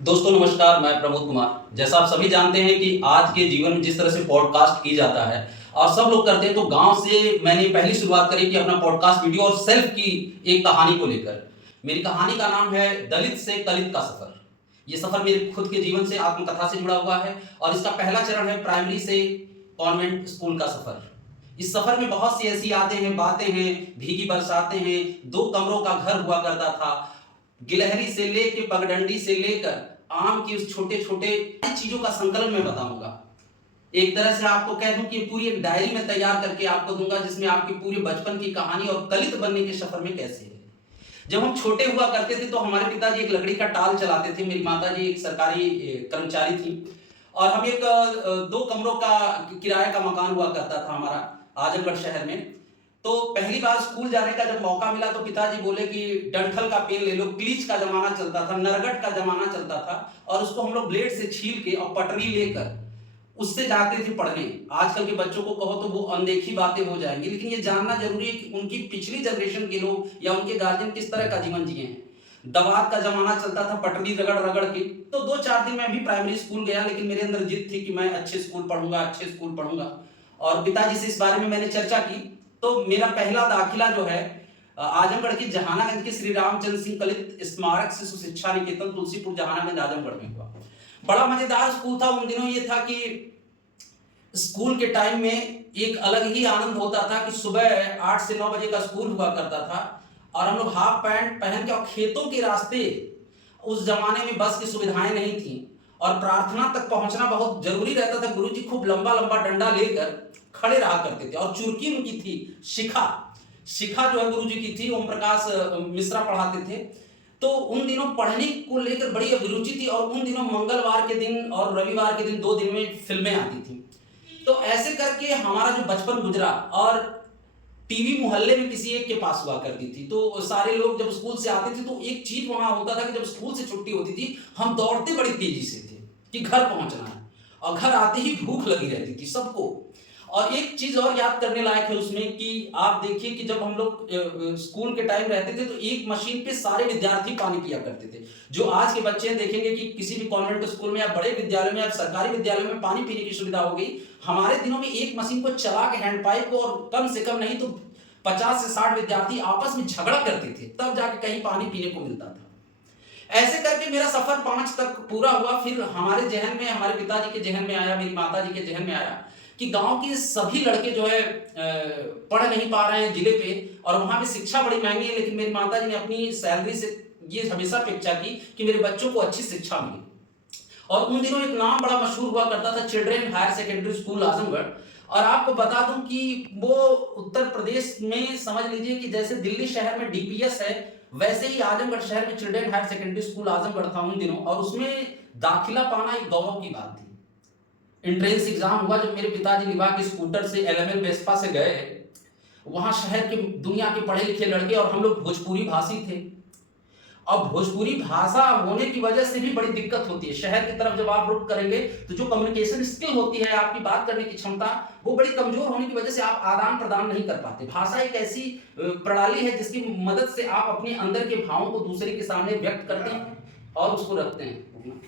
दोस्तों नमस्कार, मैं प्रमोद कुमार। जैसा आप सभी जानते हैं कि आज के जीवन में जिस तरह से पॉडकास्ट की जाता है और सब लोग करते हैं, तो गांव से मैंने पहली शुरुआत करी कि अपना पॉडकास्ट वीडियो और सेल्फ की एक कहानी को लेकर। मेरी कहानी का नाम है दलित से कलित का सफर। ये सफर मेरे खुद के जीवन से, आत्मकथा से जुड़ा हुआ है और इसका पहला चरण है प्राइमरी से कॉन्वेंट स्कूल का सफर। इस सफर में बहुत सी ऐसी यादें हैं, बातें हैं, भीगी बरसातें हैं। 2 कमरों का घर हुआ करता था। गिलहरी से लेके पगडंडी से लेकर आम की उस छोटे छोटे चीजों का संकलन मैं बताऊंगा। एक तरह से आपको कह दूं कि पूरी एक डायरी में तैयार करके आपको दूंगा, जिसमें आपकी पूरे बचपन की कहानी और दलित बनने के सफर में कैसे है। जब हम छोटे हुआ करते थे तो हमारे पिताजी एक लकड़ी का टाल चलाते थे। मेरी माताजी एक सरकारी कर्मचारी थी और हम एक 2 कमरों का किराए का मकान हुआ करता था हमारा आजमगढ़ शहर में। तो पहली बार स्कूल जाने का जब मौका मिला तो पिताजी बोले कि डंठल का पेन ले लो। क्लीच का जमाना चलता था, नरगट का जमाना चलता था और उसको हम लोग ब्लेड से छील के और पटरी लेकर उससे जाते थे पढ़ने। आजकल के बच्चों को कहो तो वो अनदेखी बातें हो जाएंगी, लेकिन ये जानना जरूरी है कि उनकी पिछली जनरेशन के लोग या उनके गार्जियन किस तरह का जीवन जिए हैं। दवात का जमाना चलता था, पटरी रगड़ रगड़ के। तो 2-4 दिन मैं भी प्राइमरी स्कूल गया, लेकिन मेरे अंदर जिद थी कि मैं अच्छे स्कूल पढ़ूंगा, अच्छे स्कूल पढ़ूंगा। और पिताजी से इस बारे में मैंने चर्चा की। तो मेरा पहला दाखिला जो है आजमगढ़ की जहानागंज के श्री रामचंद्र सिंह कलित स्मारक शिशु शिक्षा निकेतन तुलसीपुर जहानागंज आजमगढ़ में हुआ। बड़ा मजेदार स्कूल था। उन दिनों ये था कि स्कूल के टाइम में एक अलग ही आनंद होता था कि सुबह 8 से 9 बजे का स्कूल हुआ करता था और हम लोग हाफ पैंट पहन के, और खेतों के रास्ते, उस जमाने में बस की सुविधाएं नहीं थी और प्रार्थना तक पहुंचना बहुत जरूरी रहता था। गुरुजी खूब लंबा लंबा डंडा लेकर खड़े रहा करते थे और चुरकी उनकी थी शिखा। शिखा जो है गुरुजी की थी, ओम प्रकाश मिश्रा पढ़ाते थे। तो उन दिनों पढ़ने को लेकर बड़ी अभिरुचि थी और उन दिनों मंगलवार के दिन और रविवार के दिन 2 दिन में फिल्में आती थी। तो ऐसे करके हमारा जो बचपन गुजरा, और टीवी मोहल्ले में किसी एक के पास हुआ करती थी। तो सारे लोग जब स्कूल से आते थे तो एक चीज वहां होता था कि जब स्कूल से छुट्टी होती थी हम दौड़ते बड़ी तेजी से थे कि घर पहुंचना है, और घर आते ही भूख लगी रहती थी सबको। और एक चीज और याद करने लायक है उसमें कि आप देखिए कि जब हम लोग स्कूल के टाइम रहते थे तो एक मशीन पे सारे विद्यार्थी पानी पिया करते थे। जो आज के बच्चे देखेंगे कि किसी भी कॉन्वेंट स्कूल में या बड़े विद्यालय में या सरकारी विद्यालय में पानी पीने की सुविधा हो गई। हमारे दिनों में एक मशीन को चला के हैंड पाइप को, और कम से कम नहीं तो 50 से 60 विद्यार्थी आपस में झगड़ा करते थे, तब जाके कहीं पानी पीने को मिलता था। ऐसे करके मेरा सफर 5 तक पूरा हुआ। फिर हमारे जहन में, हमारे पिताजी के जहन में आया, मेरी माताजी के जहन में आया कि गांव के सभी लड़के जो है पढ़ नहीं पा रहे हैं जिले पे, और वहां पे शिक्षा बड़ी महंगी है। लेकिन मेरी माताजी ने अपनी सैलरी से ये हमेशा अपेक्षा की कि मेरे बच्चों को अच्छी शिक्षा मिले। और उन दिनों एक नाम बड़ा मशहूर हुआ करता था, children higher secondary school Azamgarh. और आपको बता दूं कि वो उत्तर प्रदेश में समझ लीजिए कि जैसे दिल्ली शहर में डीपीएस है, वैसे ही आजमगढ़ शहर में children higher secondary school Azamgarh था उन दिनों। और उसमें दाखिला पाना एक गौरव की बात थी। एंट्रेंस एग्जाम हुआ जब मेरे पिताजी निभा के स्कूटर से एलएमएल वेस्पा से गए। वहां शहर के दुनिया के पढ़े लिखे लड़के, और हम लोग भोजपुरी भाषी थे। अब भोजपुरी भाषा होने की वजह से भी बड़ी दिक्कत होती है। शहर की तरफ जब आप रुख करेंगे तो जो कम्युनिकेशन स्किल होती है, आपकी बात करने की क्षमता, वो बड़ी कमजोर होने की वजह से आप आदान प्रदान नहीं कर पाते। भाषा एक ऐसी प्रणाली है जिसकी मदद से आप अपने अंदर के भावों को दूसरे के सामने व्यक्त करते हैं और उसको रखते हैं।